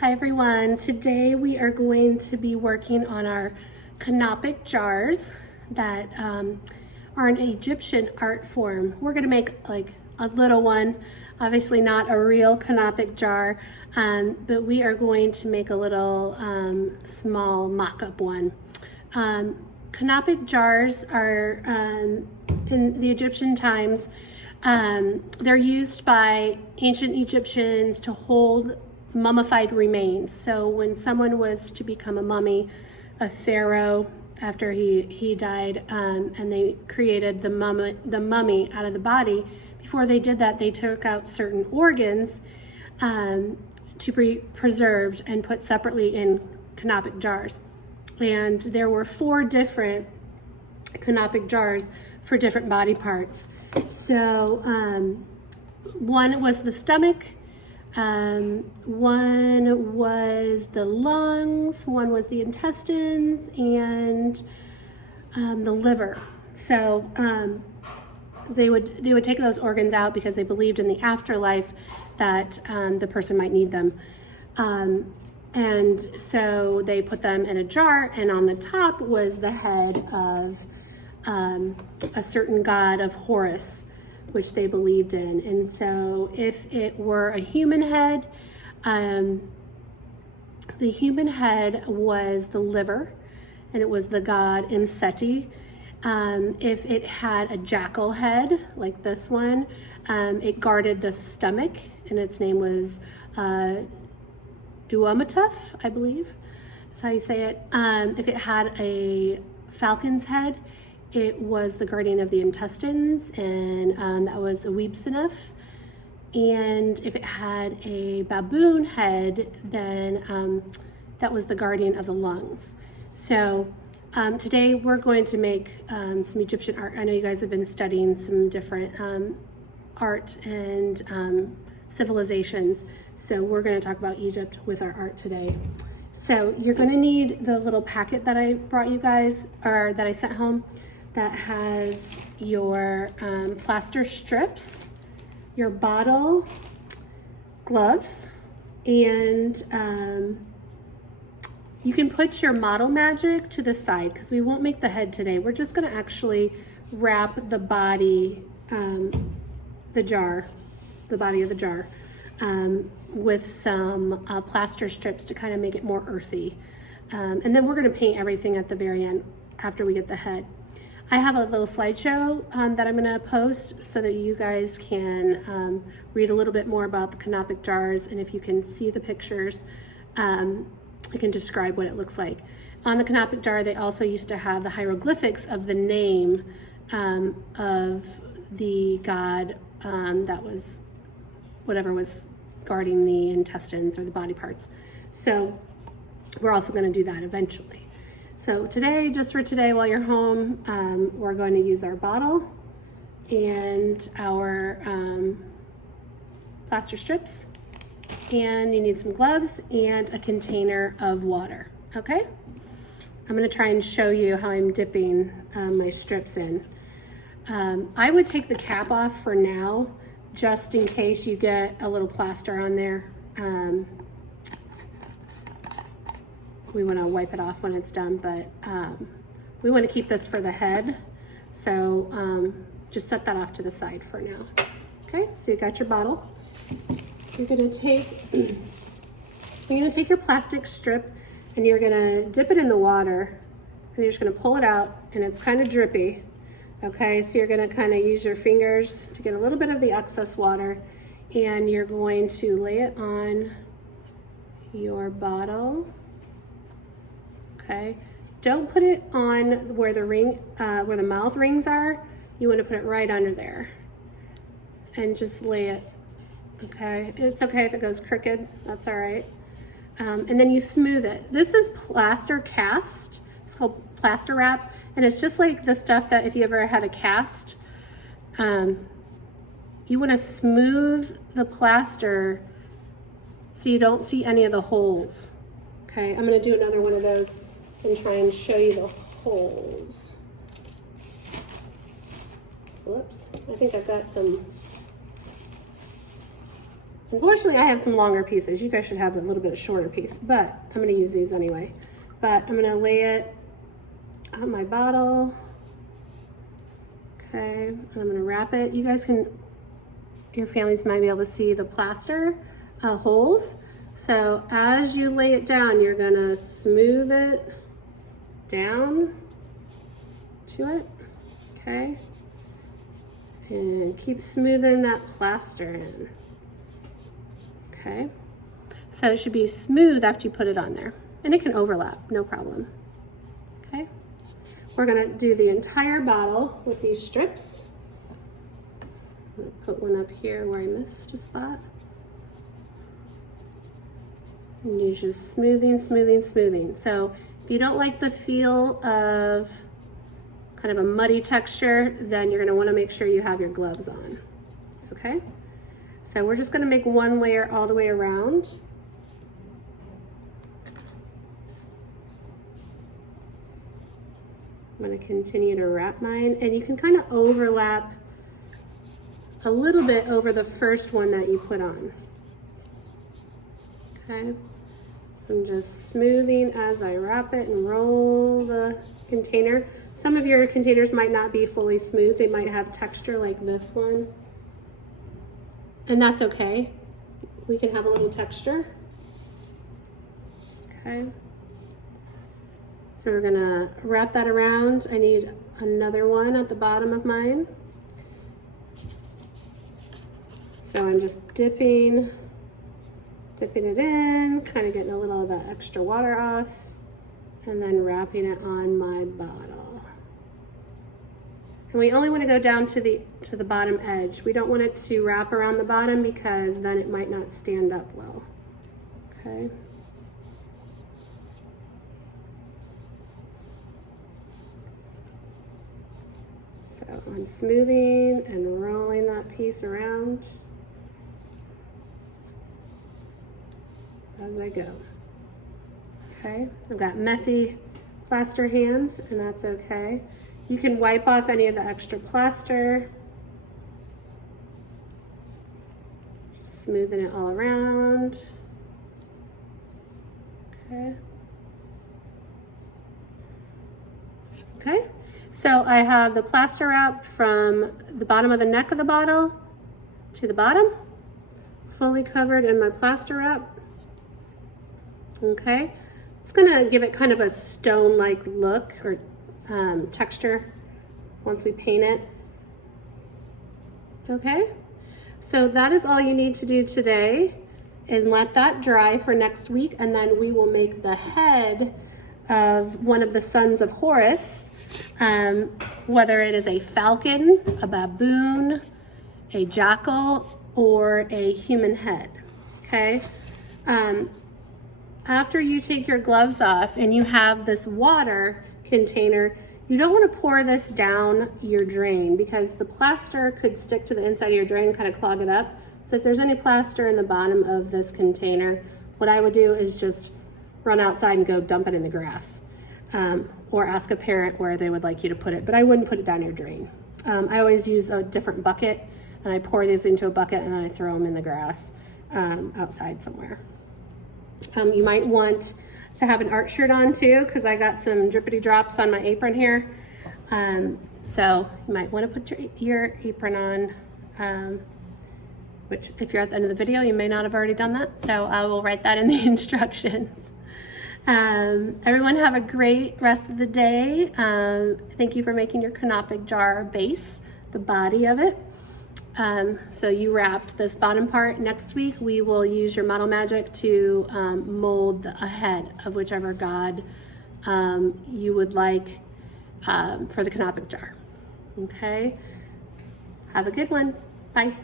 Hi everyone, today we are going to be working on our canopic jars that are an Egyptian art form. We're going to make like a little one, obviously not a real canopic jar, but we are going to make a little small mock-up one. Canopic jars are, in the Egyptian times, they're used by ancient Egyptians to hold mummified remains. So when someone was to become a mummy, a pharaoh, after he died, and they created the mummy out of the body, before they did that, they took out certain organs to be preserved and put separately in canopic jars. And there were 4 different canopic jars for different body parts. So one was the stomach, one was the lungs, one was the intestines, and the liver. So they would take those organs out because they believed in the afterlife that the person might need them. And so they put them in a jar, and on the top was the head of a certain god of Horus, which they believed in. And so if it were a human head, the human head was the liver, and it was the god Imseti. If it had a jackal head, like this one, it guarded the stomach, and its name was Duamatuf, I believe. That's how you say it. If it had a falcon's head, it was the guardian of the intestines, and that was a Weebsinuf. And if it had a baboon head, then that was the guardian of the lungs. So today we're going to make some Egyptian art. I know you guys have been studying some different art and civilizations. So we're going to talk about Egypt with our art today. So you're going to need the little packet that I brought you guys, or that I sent home, that has your plaster strips, your bottle, gloves, and you can put your model magic to the side because we won't make the head today. We're just going to actually wrap the body, the body of the jar, with some plaster strips to kind of make it more earthy. And then we're going to paint everything at the very end after we get the head. I have a little slideshow that I'm going to post so that you guys can read a little bit more about the canopic jars, and if you can see the pictures, I can describe what it looks like. On the canopic jar, they also used to have the hieroglyphics of the name of the god that was whatever was guarding the intestines or the body parts. So we're also going to do that eventually. So today, just for today while you're home, we're going to use our bottle and our plaster strips, and you need some gloves and a container of water, okay? I'm going to try and show you how I'm dipping my strips in. I would take the cap off for now, just in case you get a little plaster on there. We want to wipe it off when it's done, but we want to keep this for the head. So just set that off to the side for now. Okay, so you got your bottle. You're going to take your plastic strip and you're going to dip it in the water, and you're just going to pull it out, and it's kind of drippy. Okay, so you're going to kind of use your fingers to get a little bit of the excess water, and you're going to lay it on your bottle. Okay, don't put it on where the mouth rings are. You want to put it right under there, and just lay it. Okay, it's okay if it goes crooked. That's all right. And then you smooth it. This is plaster cast. It's called plaster wrap, and it's just like the stuff that if you ever had a cast, you want to smooth the plaster so you don't see any of the holes. Okay, I'm going to do another one of those and try and show you the holes. Whoops, I think I've got some Unfortunately, I have some longer pieces. You guys should have a little bit of shorter piece, but I'm gonna use these anyway. But I'm gonna lay it on my bottle. Okay, and I'm gonna wrap it. You guys can, your families might be able to see the plaster holes. So as you lay it down, you're gonna smooth it down to it, okay? And keep smoothing that plaster in. Okay, so it should be smooth after you put it on there, and it can overlap, no problem. Okay, we're gonna do the entire bottle with these strips. I'm gonna put one up here where I missed a spot. And you're just smoothing, smoothing, smoothing. So if you don't like the feel of kind of a muddy texture, then you're gonna wanna make sure you have your gloves on, okay? So we're just gonna make one layer all the way around. I'm gonna continue to wrap mine, and you can kind of overlap a little bit over the first one that you put on. Okay, I'm just smoothing as I wrap it and roll the container. Some of your containers might not be fully smooth. They might have texture like this one. And that's okay. We can have a little texture. Okay. So we're gonna wrap that around. I need another one at the bottom of mine. So I'm just dipping it in, kind of getting a little of the extra water off, and then wrapping it on my bottle. And we only want to go down to the bottom edge. We don't want it to wrap around the bottom because then it might not stand up well. Okay. So I'm smoothing and rolling that piece around as I go. Okay, I've got messy plaster hands, and that's okay. You can wipe off any of the extra plaster. Just smoothing it all around. Okay. Okay, so I have the plaster wrap from the bottom of the neck of the bottle to the bottom, fully covered in my plaster wrap. Okay, it's gonna give it kind of a stone-like look or texture once we paint it. Okay, so that is all you need to do today, and let that dry for next week, and then we will make the head of one of the sons of Horus, whether it is a falcon, a baboon, a jackal, or a human head. Okay, after you take your gloves off and you have this water container, you don't want to pour this down your drain because the plaster could stick to the inside of your drain and kind of clog it up. So if there's any plaster in the bottom of this container, what I would do is just run outside and go dump it in the grass, or ask a parent where they would like you to put it, but I wouldn't put it down your drain. I always use a different bucket, and I pour these into a bucket and then I throw them in the grass outside somewhere. You might want to have an art shirt on too, because I got some drippity drops on my apron here. So you might want to put your apron on, which if you're at the end of the video, you may not have already done that. So I will write that in the instructions. Everyone have a great rest of the day. Thank you for making your Canopic jar base, the body of it. So you wrapped this bottom part. Next week we will use your model magic to mold a head of whichever god you would like for the Canopic jar. Okay, have a good one. Bye.